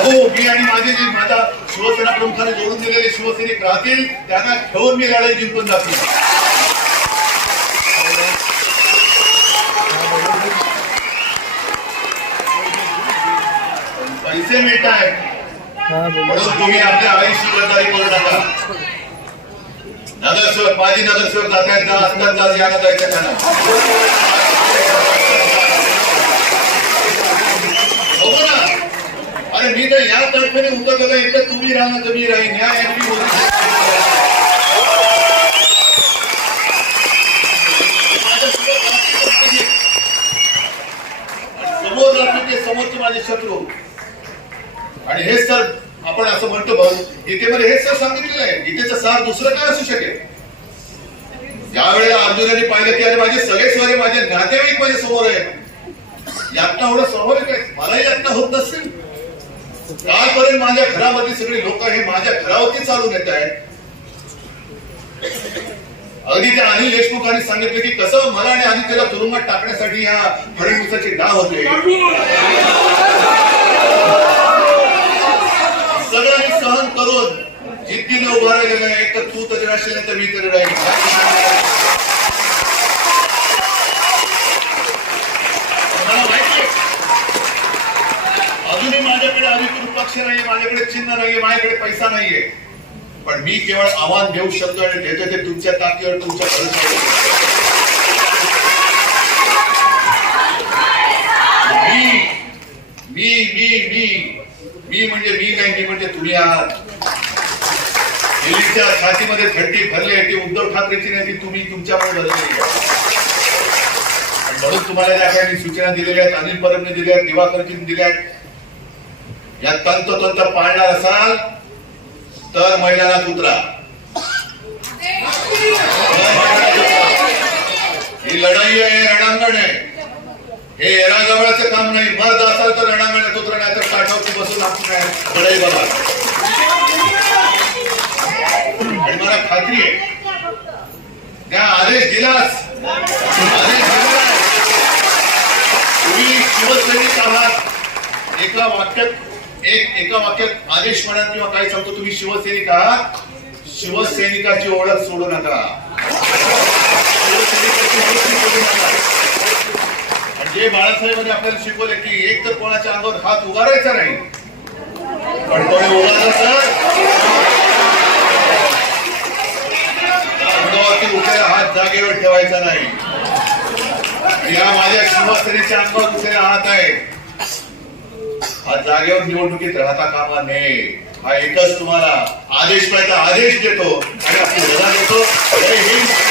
अहो मी आणि माझे जे माझ्या शिवसेना प्रमुखाने जोडून दिलेले शिवसैनिक राहतील त्यांना ठेवून मी लढाई जिंकून जातील पैसे मिळत आहेत म्हणून तुम्ही आपल्या आयुष्य गद्दारी करू नका. नगरसेवक माझी नगरसेवक जात आहेत ना असतात जायचं त्यांना बघू ना अरे मी तर या तर्फेने उतरलेलं आहे, एकतर तुम्ही राहणार तर मी राहीन या यांनी समोर राहतील ते समोरचे माझे शत्रू. आणि हेच तर आपण असं म्हणतो भाऊ गीतेमध्ये हेच तर सांगितलेलं आहे गीतेचं सार दुसरं काय असू शकेल? ज्या वेळेला अर्जुनाने पाहिलं की अरे माझे सगळे स्वरे माझे नातेवाईक माझ्यासमोर आहेत. यातना एवढं स्वाभाविक आहे. मलाही यातना होत नसतील कालपर्यंत माझ्या घरामध्ये सगळी लोक हे माझ्या घरावरती चालून येत आहेत. अगदी त्या अनिल देशमुखांनी सांगितलं की कसं मला आणि आदित्यला तुरुंगात टाकण्यासाठी या फडणवीसाचे डाव होते. सगळ्यांनी सहन करून जिद्दीने उभा राहिलेलं आहे तर तू तरी राहशील तर मी तरी राहील मला माहिती आहे. अजूनही माझ्याकडे अधिकृत पक्ष नाहीये माझ्याकडे चिन्ह नाहीये माझ्याकडे पैसा नाहीये. पण मी केवळ आव्हान देऊ शकतो आणि देतो ते तुमच्या ताकदीवर तुमच्या भरोसा मी मी मी मी मी म्हणजे मी नाही मी म्हणजे तुम्ही आहात. दिल्लीच्या छातीमध्ये थंडी भरले ती उद्धव ठाकरेची नाही ती तुम्ही तुमच्यामुळे भरलेली म्हणून तुम्हाला ज्या काही सूचना दिलेल्या आहेत अनिल परबने दिल्या आहेत दिवाकरजीने दिल्या आहेत या तंतोतंत पाळणार असाल तर मैदानात उतरा. ही लढाई आहे रणांगण आहे. हे एराजवळचं काम नाही. मर्द असाल तर रणांगणात उतरा नाही तर काठावरती बसून आपण लढाई बघा. आणि मला खात्री आहे त्या आदेश दिलास. आदेश दिलाय. तुम्ही शिवसैनिक आहात. एका वाक्यात एक एका वाक्यात आदेश म्हणा किंवा काही सांगतो तुम्ही शिवसैनिक आहात. शिवसैनिकाची ओळख सोडू नका. जे बाळासाहेबांनी आपल्याला शिकवले की एक तर कोणाच्या अंगावर हात उगारायचा नाही पण कोणी उगारलं तर उठलेला हात जागेवर ठेवायचा नाही. या माझ्या शिवसेनेच्या अंगावर उठलेला हात आहे. हा जागेवर निवडणुकीत राहता कामा नये. हा एकच तुम्हाला आदेश पाहिजे आदेश देतो आणि आपण देतो.